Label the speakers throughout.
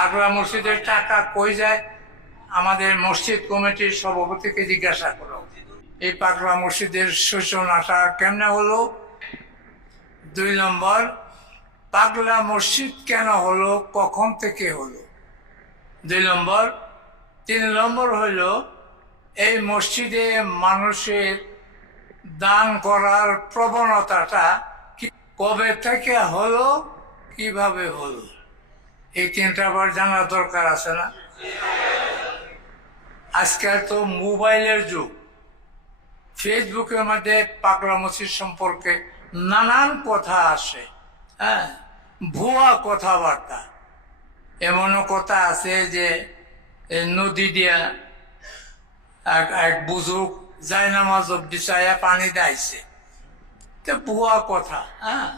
Speaker 1: পাগলা মসজিদের টাকা কই যায়? আমাদের মসজিদ কমিটির সভাপতিকে জিজ্ঞাসা করো। এই পাগলা মসজিদের সূচনাটা কেমনে হলো? দুই নম্বর পাগলা মসজিদ কেন হলো? কখন থেকে হলো? দুই নম্বর, তিন নম্বর হইল এই মসজিদে মানুষের দান করার প্রবণতাটা কবে থেকে হলো? কীভাবে হলো? এই তিনটা বার জানার দরকার আছে না? আজকাল তো মোবাইলের যুগ। ফেসবুকের মধ্যে পাগলা মসজিদ সম্পর্কে নানান কথা আসে হ্যাঁ? ভুয়া কথাবার্তা। এমনও কথা আছে যে নদী দিয়া এক এক যায় নামাজ অব্দি চায়া পানি দাইছে। তো ভুয়া কথা হ্যাঁ?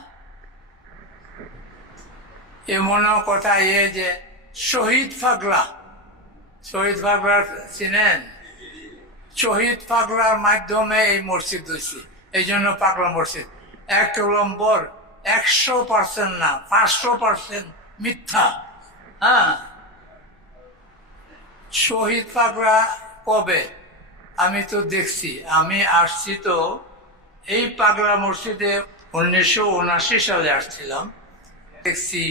Speaker 1: এমনও কথা ইয়ে যে শহীদ পাগলা শহীদ পাগলা চিনেন? শহীদ পাগলার মাধ্যমে এই মসজিদ হয়েছে এই জন্য পাগলা মসজিদ। এক নম্বর, একশো পার্সেন্ট না, পাঁচশো পার্সেন্ট মিথ্যা। হ্যাঁ? শহীদ পাগলা কবে? আমি তো দেখছি, আমি আসছি তো এই পাগলা মসজিদে উনিশশো উনাশি সালে আসছিলাম। দেখছি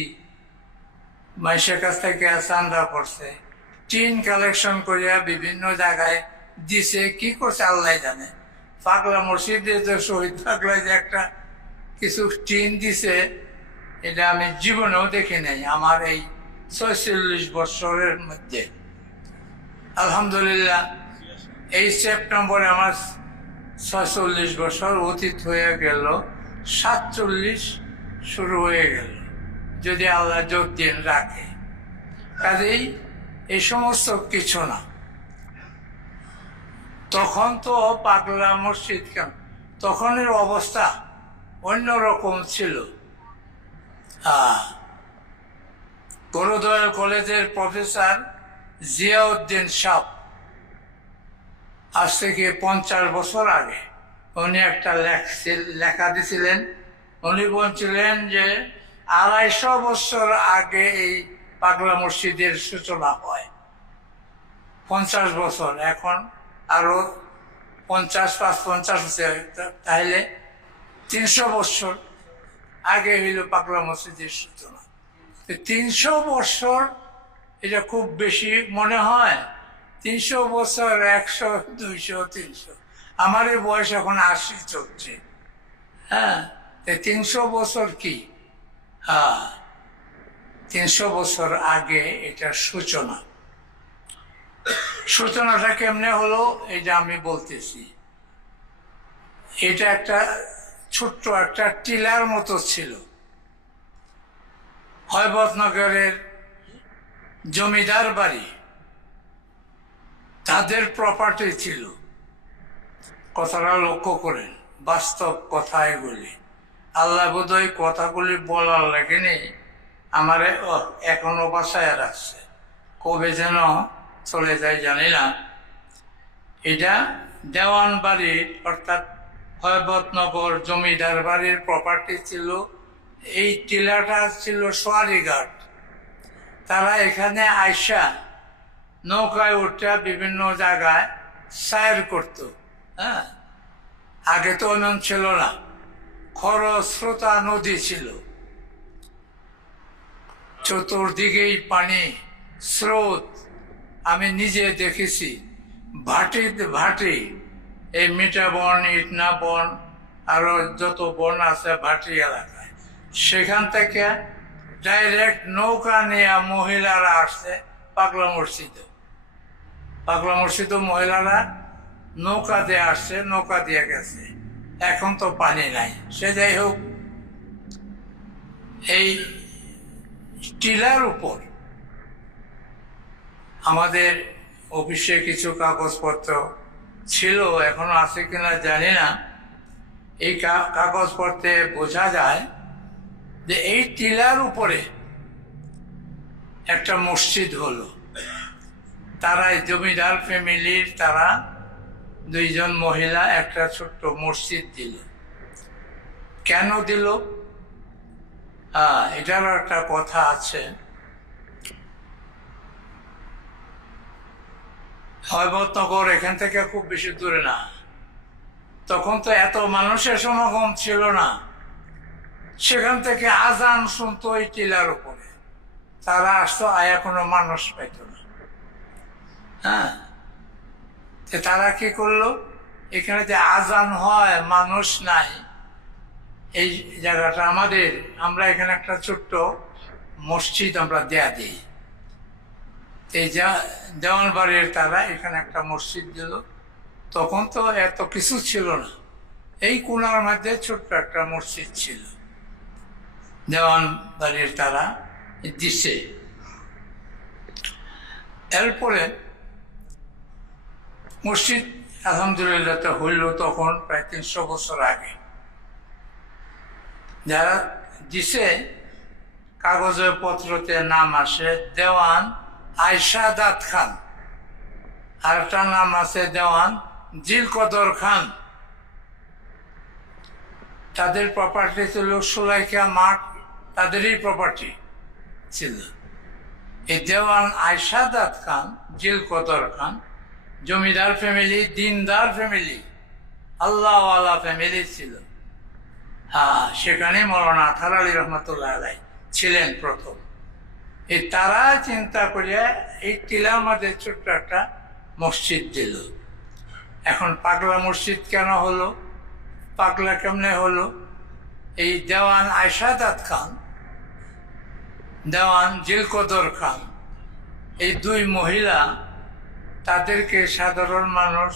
Speaker 1: মাইশের কাছ থেকে চান্দা করছে টিন কালেকশন করিয়া বিভিন্ন জায়গায় দিছে, কি করছে আল্লাহ জানে। পাগলা মসজিদে শহীদ পাগলায় যে একটা কিছু টিন দিছে, এটা আমি জীবনেও দেখি নাই, আমার এই ছয়চল্লিশ বছরের মধ্যে। আলহামদুলিল্লাহ, এই সেপ্টেম্বরে আমার ছয়চল্লিশ বছর অতীত হয়ে গেল, সাতচল্লিশ শুরু হয়ে গেল। যদি আল্লাহ যোগ দিন রাখে। কাজেই এই সমস্ত কিছু না। তখন তো পাগলা মসজিদ কেন? তখনের অবস্থা অন্যরকম ছিল। আহ, গরুদয়াল কলেজের প্রফেসর জিয়াউদ্দিন সাহ। আজ থেকে পঞ্চাশ বছর আগে উনি একটা লেখা দিছিলেন। উনি বলছিলেন যে আড়াইশো বছর আগে এই পাগলা মসজিদের সূচনা হয়। পঞ্চাশ বছর, এখন আরও পঞ্চাশ, পাঁচ, পঞ্চাশ বছর তাহলে তিনশো বছর আগে হইল পাগলা মসজিদের সূচনা। তিনশো বছর এটা খুব বেশি মনে হয়। তিনশো বছর একশো, দুইশো, তিনশো। আমার এই বয়স এখন আশি চলছে। হ্যাঁ তিনশো বছর কি? তিনশো বছর আগে এটার সূচনা। সূচনাটা কেমনে হলো এটা আমি বলতেছি। এটা একটা ছোট্ট একটা টিলার মতো ছিল। হয়বতনগরের জমিদার বাড়ি তাদের প্রপার্টি ছিল। কথাটা লক্ষ্য করেন, বাস্তব কথা এগুলি। আল্লাহ বোধহয় কথাগুলি বলার লাগেনি আমারে এখনও বাসায় রাখছে। কবে যেন চলে যায় জানি না। এটা দেওয়ান বাড়ির অর্থাৎ হয়বতনগর জমিদার বাড়ির প্রপার্টি ছিল। এই টিলাটা ছিল সোয়ারিঘাট তারা এখানে আইসা নৌকায় উঠে বিভিন্ন জায়গায় সায়ের করত। হ্যাঁ? আগে তো এমন ছিল না। খরস্রোতা নদী ছিল। চতুর্দিকেই পানি, স্রোত আমি নিজে দেখেছি। ভাটি ভাটি, এই মিঠা বন, ইটনা বন, আরও যত বন আছে ভাটি এলাকায়। সেখান থেকে ডাইরেক্ট নৌকা নিয়ে মহিলারা আসছে পাগলা মসজিদে। পাগলা মসজিদে মহিলারা নৌকা দিয়ে আসছে, নৌকা দিয়ে গেছে। এখন তো পানি নাই। সে যাই হোক, এই টিলার উপর আমাদের অফিসে কিছু কাগজপত্র ছিল, এখনও আছে কিনা জানি না। এই কাগজপত্রে বোঝা যায় যে এই টিলার উপরে একটা মসজিদ হলো। তারা জমিদার ফ্যামিলির, তারা দুইজন মহিলা একটা ছোট্ট মসজিদ দিল। কেন দিল? হ্যাঁ এটারও একটা কথা আছে। হয়বতনগর এখান থেকে খুব বেশি দূরে না। তখন তো এত মানুষের সমাগম ছিল না। সেখান থেকে আজান শুনতো ওই টিলার উপরে। তারা আসতো আয়া কোনো মানুষ পাইত না। হ্যাঁ? তো তারা কি করল? এখানে যে আজান হয়, মানুষ নাই। এই জায়গাটা আমাদের, আমরা এখানে একটা ছোট্ট মসজিদ আমরা দেয়া দিই। এই যা দেওয়ানবাড়ির তারা এখানে একটা মসজিদ দিল। তখন তো এত কিছু ছিল না। এই কোনার মধ্যে ছোট্ট একটা মসজিদ ছিল। দেওয়ান বাড়ির তারা দিছে। এরপরে মসজিদ আলহামদুলিল্লাহ হইল তখন প্রায় তিনশো বছর আগে। যারা দিছে কাগজে পত্রতে নাম আসে, দেওয়ান আয়সাদাত খান। আর একটা নাম আছে দেওয়ান জিলকদর খান। তাদের প্রপার্টি ছিল সুলাইকা মাঠ, তাদেরই প্রপার্টি ছিল। এই দেওয়ান আয়সাদাত খান, জিলকদর খান জমিদার ফ্যামিলি দিনদার ফ্যামিলি আল্লাহওয়ালা ফ্যামিলি ছিল। হ্যাঁ সেখানে মৌলানা আথার আলী রহমতুল্লাহ আলাই ছিলেন প্রথম। এই তারা চিন্তা করিয়া এই টিলা মধ্যে ছোট্ট একটা মসজিদ দিল। এখন পাগলা মসজিদ কেন হলো? পাগলা কেমনে হলো? এই দেওয়ান আয়সাদাত খান, দেওয়ান জিলকদর খান, এই দুই মহিলা তাদেরকে সাধারণ মানুষ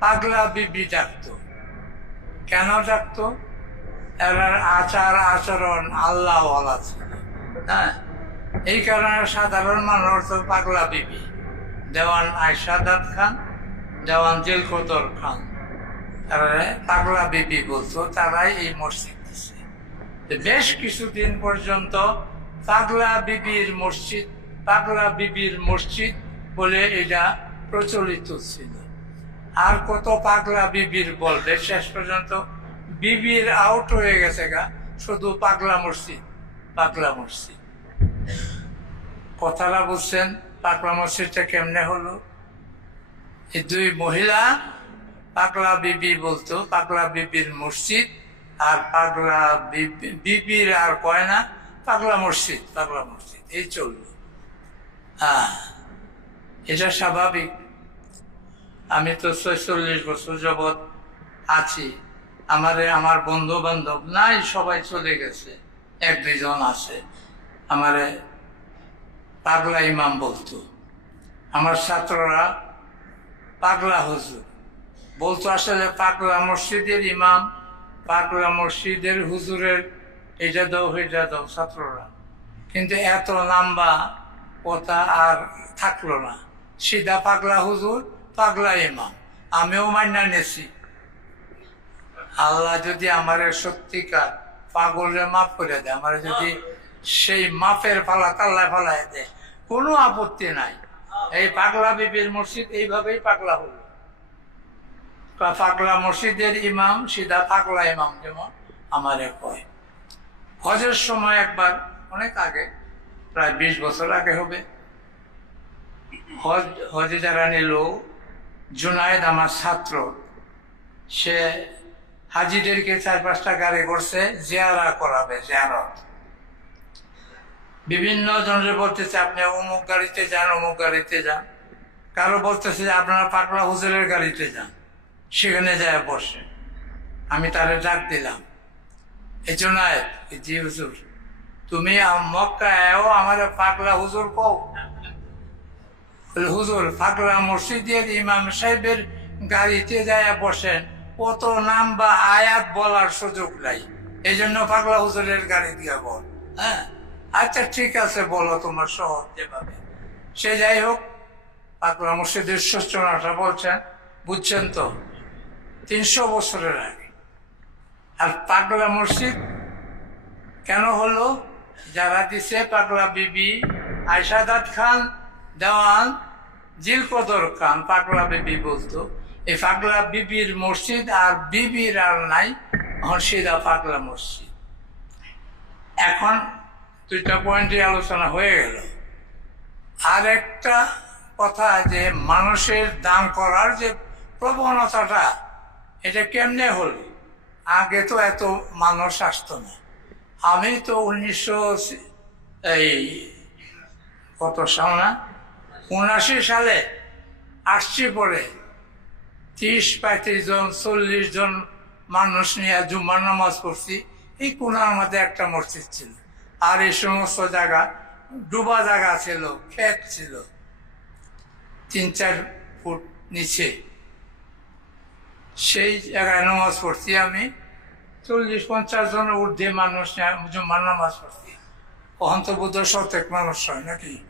Speaker 1: পাগলা বিবি ডাকত। কেন ডাকত? এরার আচার আচরণ আল্লাহওয়ালা ছিল হ্যাঁ? এই কারণে সাধারণ মানুষ তো পাগলা বিবি। দেওয়ান আয়সাদাত খান, দেওয়ান জিলকদর খান। তারা পাগলা বিবি বলতো, তারাই এই মসজিদ দিছে। বেশ কিছুদিন পর্যন্ত পাগলা বিবির মসজিদ, পাগলা বিবির মসজিদ বলে এটা প্রচলিত ছিল। আর কত পাগলা বিবির বলবে শেষ পর্যন্ত বিবির আউট হয়ে গেছে গা, শুধু পাগলা মসজিদ পাগলা মসজিদ। কথাটা বুঝছেন, পাগলা মসজিদটা কেমনে হলো? এই দুই মহিলা, পাগলা বিবি বলতো, পাগলা বিবির মসজিদ আর পাগলা বিবি- বিবির আর কয় না, পাগলা মসজিদ পাগলা মসজিদ, এই চলল। হ্যাঁ। এটা স্বাভাবিক। আমি তো ছয়চল্লিশ বছর যাবৎ আছি। আমারে আমার বন্ধু বান্ধব নাই, সবাই চলে গেছে। এক দুইজন আছে। আমারে পাগলা ইমাম বলতো। আমার ছাত্ররা পাগলা হুজুর। বলতো আসলে পাগলা মসজিদের ইমাম, পাগলা মসজিদের হুজুরের এটা দাও এটা দাও ছাত্ররা। কিন্তু এত লম্বা কথা আর থাকল না। সিধা পাগলা হুজুর, পাগলা ইমাম। আমিও মান্না নেছি। আল্লাহ যদি আমার সত্যিকার পাগলের মাফ করে দেয়, আমার যদি সেই মাপের ফালা তাল্লায় ফালায় দেয়, কোনো আপত্তি নাই। এই পাগলা বিবির মসজিদ এইভাবেই পাগলা হলো। পাগলা মসজিদের ইমাম, সিধা পাগলা ইমাম যেমন আমারে কয়। হজের সময় একবার, অনেক আগে, প্রায় বিশ বছর আগে হবে হজ, হজে যারা নিল, জুনায়েদ আমার ছাত্র, সে হাজিদেরকে চার পাঁচটা গাড়ি করছে, জেয়ারা করাবে, জিয়ারত। বিভিন্ন জনের বলতেছে, আপনি অমুক গাড়িতে যান, অমুক গাড়িতে যান। কারও বলতেছে যে, আপনারা পাকড়া হুজুরের গাড়িতে যান, সেখানে যায় বসে। আমি তারে ডাক দিলাম এই জুনায়েদ এই জি হুজুর, তুমি আম- মক্কা এও আমার পাগলা হুজুর কও? হুজুর পাগলা মসজিদের ইমাম সাহেবের গাড়িতে যায় বসেন। কত নাম বা আয়াত বলার সুযোগ নাই। এই জন্য পাগলা হুজুরের গাড়ি দিয়ে বল। হ্যাঁ? আচ্ছা ঠিক আছে, বলো তোমার সহজ যেভাবে। সে যাই হোক পাগলা মসজিদের সূচনাটা বলছেন, বুঝছেন তো? তিনশো বছরের আগে। আর পাগলা মসজিদ কেন হলো? যারা দিছে পাগলা বিবি আয়সাদাত খান দেওয়ান জিলকদর খান পাগলা বিবি বলতো। এই পাগলা বিবির মসজিদ আর বিবির আর নাই হর্ষিদা পাগলা মসজিদ। এখন দুইটা পয়েন্টে আলোচনা হয়ে গেল। আর একটা কথা যে মানুষের দান করার যে প্রবণতাটা, এটা কেমনে হল? আগে তো এত মানুষ আসতো না। আমি তো উনিশশো এই কত সাল না? উনাশি সালে আসছি পরে ত্রিশ পঁয়ত্রিশ জন, চল্লিশ জন মানুষ নিয়ে জুম্মার নামাজ পড়ছি। এই কোনার মধ্যে একটা মসজিদ ছিল। আর এই সমস্ত জায়গা, ডুবা জায়গা ছিল, ক্ষেত ছিল। তিন, চার ফুট নিচে। সেই জায়গায় নামাজ পড়ছি আমি। চল্লিশ, পঞ্চাশ জনের ঊর্ধ্বে মানুষ নিয়ে জুম্মার নামাজ পড়ছি। অহন্ত বুদ্ধ শতেক মানুষ হয় নাকি?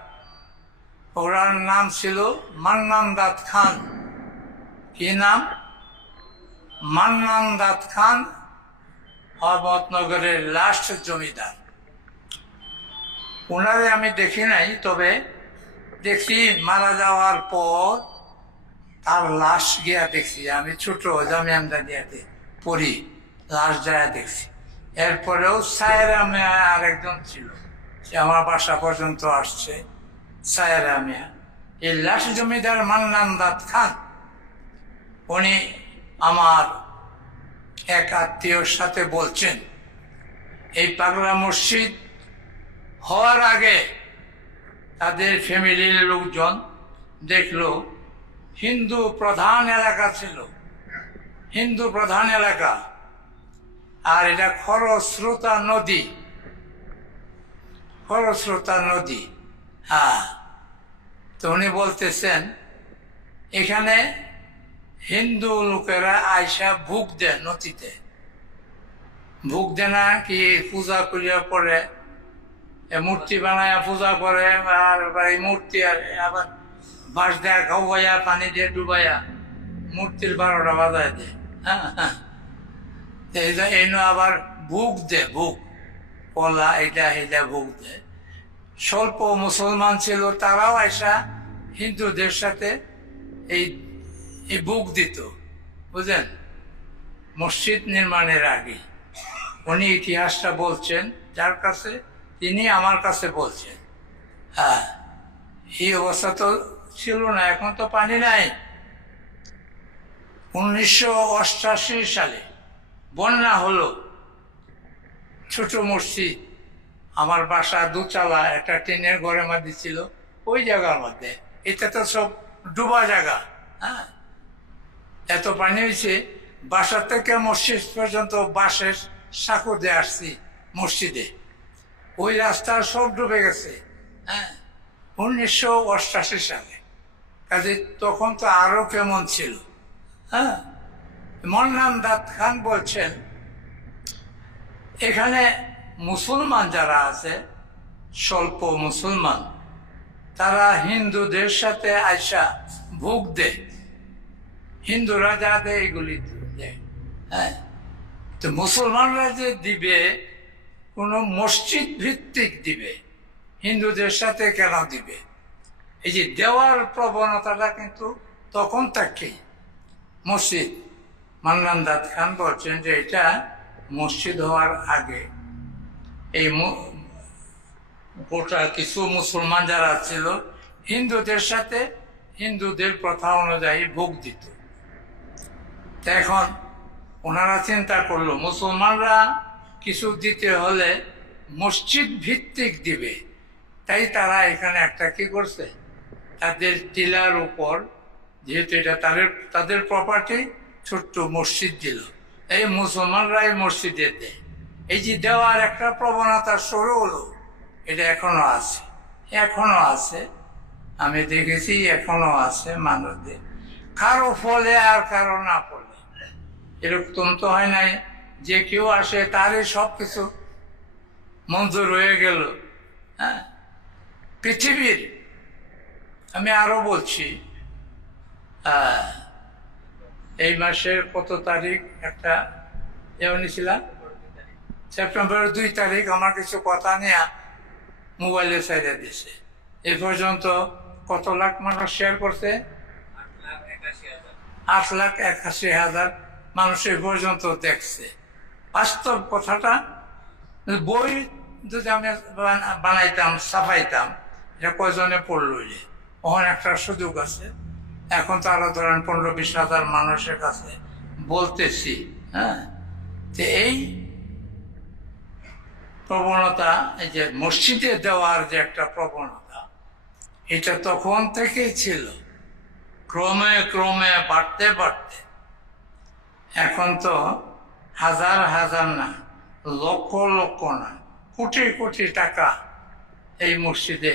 Speaker 1: ওনার নাম ছিল মান্নান দাত খান। কি নাম? মান্নান দাত খান হরমতনগরের লাস্ট জমিদার। ওনারে আমি দেখি নাই, তবে দেখি মারা যাওয়ার পর তার লাশ গিয়া দেখছি আমি ছোট জামিয়ামদানিয়াতে পড়ি, লাশ যায় দেখছি এরপরেও সায়রা মেয়া আরেকজন ছিল, সে আমার বাসা পর্যন্ত আসছে। সায়রা মিয়া এই লাশ জমিদার মান্নান দাত খান। উনি আমার এক আত্মীয়র সাথে বলছেন, এই পাগলা মসজিদ হওয়ার আগে তাদের ফ্যামিলির লোকজন দেখল, হিন্দু প্রধান এলাকা ছিল, হিন্দু প্রধান এলাকা। আর এটা খরস্রোতা নদী খরস্রোতা নদী। তো উনি বলতেছেন, এখানে হিন্দু লোকেরা আয়সা ভুগ দেয় নদীতে। ভুগ দেয় না কি পূজা করিয়া পরে মূর্তি বানায় পূজা করে, আর এই মূর্তি আর আবার বাঁশ দেয়া খাওয়াইয়া পানি দিয়ে ডুবাইয়া মূর্তির বারোটা বাজায় দেয়। হ্যাঁ হ্যাঁ। এই আবার ভুগ দে ভুগ। কলা, এটা এটা ভুগ দে স্বল্প মুসলমান ছিল, তারাও আইসা হিন্দুদের সাথে এই বুক দিত, বুঝলেন? মসজিদ নির্মাণের আগে। উনি ইতিহাসটা বলছেন, যার কাছে, তিনি আমার কাছে বলছেন। হ্যাঁ এই অবস্থা তো ছিল না, এখন তো পানি নাই। উনিশশো সালে বন্যা হলো, ছোট মসজিদ। আমার বাসা দুচালা, একটা টিনের ঘরের মধ্যে ছিল। ওই জায়গার মধ্যে। এটা তো সব ডুবা জায়গা হ্যাঁ? এত পানি হয়েছে বাসা থেকে মসজিদ পর্যন্ত বাসের সাঁকো দিয়ে আসছি মসজিদে। ওই রাস্তা সব ডুবে গেছে হ্যাঁ? উনিশশো অষ্টাশি সালে। কাজে তখন তো আরও কেমন ছিল হ্যাঁ? মন্নান দাত খান বলছেন, এখানে মুসলমান যারা আছে, স্বল্প মুসলমান, তারা হিন্দুদের সাথে আয়সা ভোগ দেয়। হিন্দুরা যা দেয়, এগুলি দেয়। হ্যাঁ? তো মুসলমানরা যে দিবে, কোনো মসজিদ ভিত্তিক দিবে, হিন্দুদের সাথে কেন দিবে? এই যে দেওয়ার প্রবণতাটা কিন্তু তখন থেকেই। মসজিদ মান্নান দাত খান বলছেন যে এটা মসজিদ হওয়ার আগে এই গোটা কিছু মুসলমান যারা ছিল, হিন্দুদের সাথে হিন্দুদের প্রথা অনুযায়ী ভোগ দিত। এখন ওনারা চিন্তা করল, মুসলমানরা কিছু দিতে হলে মসজিদ ভিত্তিক দিবে। তাই তারা এখানে একটা কি করছে? তাদের টিলার উপর, যেহেতু এটা তাদের তাদের প্রপার্টি ছোট্ট মসজিদ দিল। এই মুসলমানরা এই মসজিদে দেয়। এই যে দেওয়ার একটা প্রবণতা শুরু হলো, এটা এখনও আছে। এখনও আছে, আমি দেখেছি এখনও আছে মানুষদের। কারও ফলে আর কারও না ফলে। এরকম তো হয় নাই, যে কেউ আসে তারই সব কিছু মঞ্জুর হয়ে গেল হ্যাঁ? পৃথিবীর, আমি আরও বলছি এই মাসের কত তারিখ একটা যেমন ছিলাম সেপ্টেম্বরের দুই তারিখ আমার কিছু কথা নিয়ে মোবাইলে ছেড়ে দিছে এ পর্যন্ত কত লাখ মানুষ শেয়ার করছে? আট লাখ একাশি হাজার মানুষ এ পর্যন্ত দেখছে। বাস্তব কথাটা, বই যদি আমি বানাইতাম, ছাপাইতাম, এটা কজনে পড়ল যে? ওখানে একটা সুযোগ আছে। এখন তো আরও ধরেন পনেরো বিশ হাজার মানুষের কাছে বলতেছি হ্যাঁ? তো এই প্রবণতা, এই যে মসজিদে দেওয়ার যে একটা প্রবণতা, এটা তখন থেকেই ছিল। ক্রমে ক্রমে বাড়তে বাড়তে। এখন তো হাজার হাজার না, লক্ষ লক্ষ না, কোটি কোটি টাকা এই মসজিদে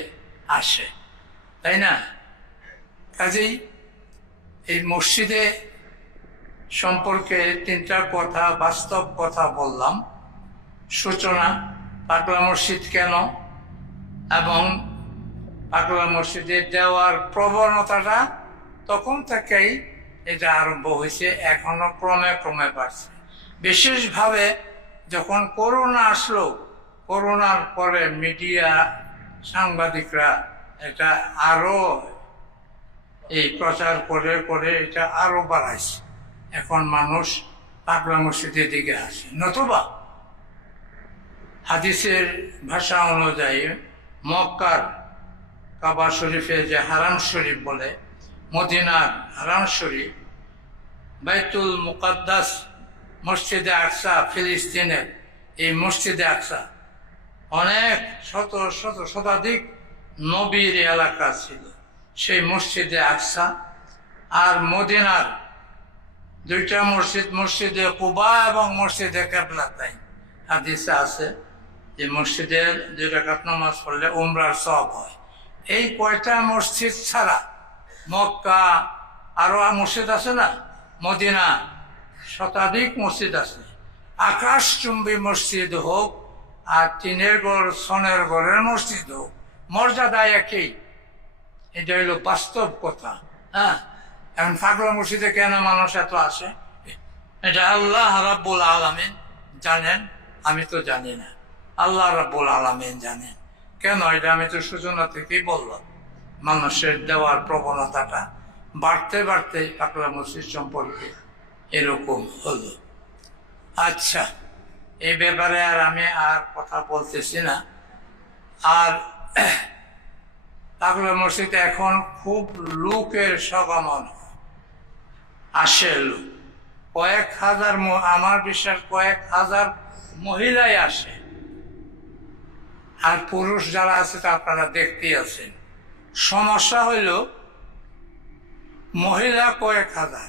Speaker 1: আসে। তাই না? কাজেই এই মসজিদে সম্পর্কে তিনটা কথা, বাস্তব কথা বললাম। সূচনা পাগলা মসজিদ কেন? এবং পাগলা মসজিদে দেওয়ার প্রবণতাটা তখন থেকেই এটা আরম্ভ হয়েছে, এখনও ক্রমে ক্রমে বাড়ছে। বিশেষভাবে যখন করোনা আসলো, করোনার পরে মিডিয়া, সাংবাদিকরা এটা আরও এই প্রচার করে করে এটা আরও বাড়াইছে। এখন মানুষ পাগলা মসজিদের দিকে আসে। নতুবা হাদিসের ভাষা অনুযায়ী মক্কার কাবা শরীফে যে হারাম শরীফ বলে, মদিনার হারাম শরীফ, বাইতুল মুকাদ্দাস মসজিদে আকসা, ফিলিস্তিনের এই মসজিদে আকসা, অনেক শত শত, শতাধিক নবীর এলাকা ছিল সেই মসজিদে আকসা। আর মদিনার দুইটা মসজিদ, মসজিদে কুবা এবং মসজিদে কেবলা তাই হাদিসে আছে। যে মসজিদে দুই রাকাত নামাজ পড়লে উমরার সব হয়। এই কয়টা মসজিদ ছাড়া মক্কা, আরও মসজিদ আছে না? মদিনা, শতাধিক মসজিদ আছে। আকাশচুম্বী মসজিদ হোক আর টিনের গড় সনের গড়ের মসজিদ হোক, মর্যাদা একই। এটা হইল বাস্তব কথা হ্যাঁ? এখন ফাগলা মসজিদে কেন মানুষ এত আসে? এটা আল্লাহ রাব্বুল আলামিন জানেন, আমি তো জানি না। আল্লাহ রাব্বুল আলামিন জানেন। কেন এটা আমি তো সূচনা থেকেই বললাম। মানুষের দেওয়ার প্রবণতাটা বাড়তে বাড়তে পাগলা মসজিদ সম্পর্কে এরকম হলো। আচ্ছা এই ব্যাপারে আর আমি আর কথা বলতেছি না। আর পাগলা মসজিদে এখন খুব লোকের সগমন আসে লোক। কয়েক হাজার আমার বিশ্বাস কয়েক হাজার মহিলাই আসে। আর পুরুষ যারা আছে তা আপনারা দেখতেই আছেন। সমস্যা হইল, মহিলা কয়েক হাজার।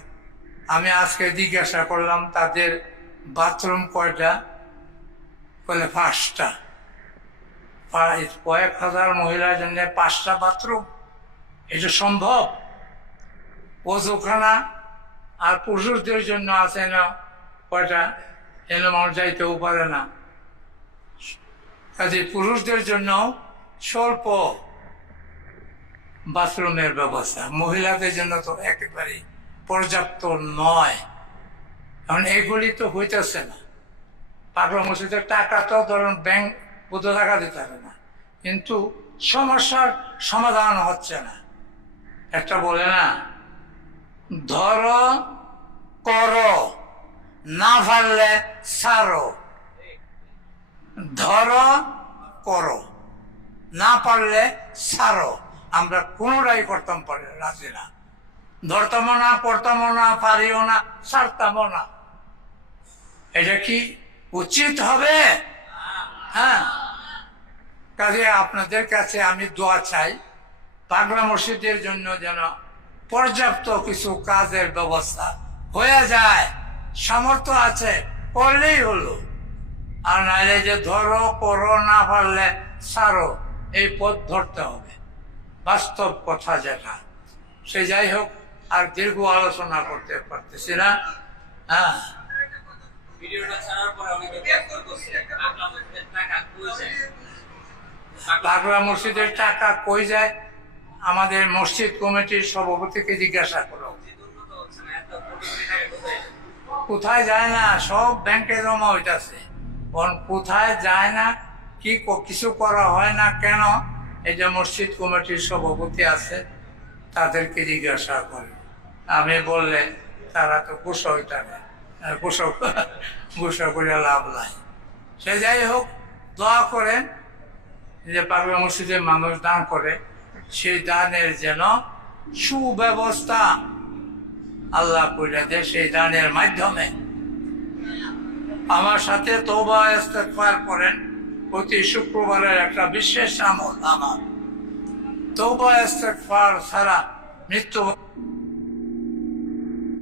Speaker 1: আমি আজকে জিজ্ঞাসা করলাম, তাদের বাথরুম কয়টা? বলে, পাঁচটা। কয়েক হাজার মহিলার জন্য পাঁচটা বাথরুম। এটা সম্ভব? ওজুখানা আর পুরুষদের জন্য আছে না কয়টা? এন মানুষ যাইতেও পারে না। কাজে পুরুষদের জন্য স্বল্প বাথরুমের ব্যবস্থা। মহিলাদের জন্য তো একেবারে পর্যাপ্ত নয়। কারণ এগুলি তো হইতেছে না। পাগলা মসজিদের টাকা তো ধরুন ব্যাংক বুধ টাকা দিতে হবে না। কিন্তু সমস্যার সমাধান হচ্ছে না। একটা বলে না, ধর, কর, না পারলে সারো। ধর, করো। না পারলে সারো। আমরা কোনোটাই করতাম পারি, রাজি না। ধরতামও না, করতামও না, পারিও না, সারতামও না। এটা কি উচিত হবে? হ্যাঁ। কাজে আপনাদের কাছে আমি দোয়া চাই, পাগলা মসজিদের জন্য যেন পর্যাপ্ত কিছু কাজের ব্যবস্থা হয়ে যায়। সামর্থ্য আছে, করলেই হলো। আর নাইলে যে ধরো করো না পারলে সারো এই পথ ধরতে হবে। বাস্তব কথা যেটা। সে যাই হোক আর দীর্ঘ আলোচনা করতে পারতেছি না। হ্যাঁ। মসজিদের টাকা কই যায়? আমাদের মসজিদ কমিটির সভাপতিকে জিজ্ঞাসা করো।
Speaker 2: কোথায়
Speaker 1: যায় না সব ব্যাংকে জমা হইতাছে। কোথায় যায় না, কি কিছু করা হয় না কেন? এই যে মসজিদ কমিটির সভাপতি আছে, তাদেরকে জিজ্ঞাসা করে। আমি বললে, তারা তো গুসা হইতাবে গুসা গুসা করে লাভ নাই। সে যাই হোক, দোয়া করেন যে পাগলা মসজিদে মানুষ দান করে, সেই দানের যেন সুব্যবস্থা আল্লাহ করে দেয়, সেই দানের মাধ্যমে। আমার সাথে তোবা ইস্তেগফার করেন প্রতি শুক্রবারের একটা বিশেষ আমল আমার। তোবা ইস্তেগফার ছাড়া মৃত্যু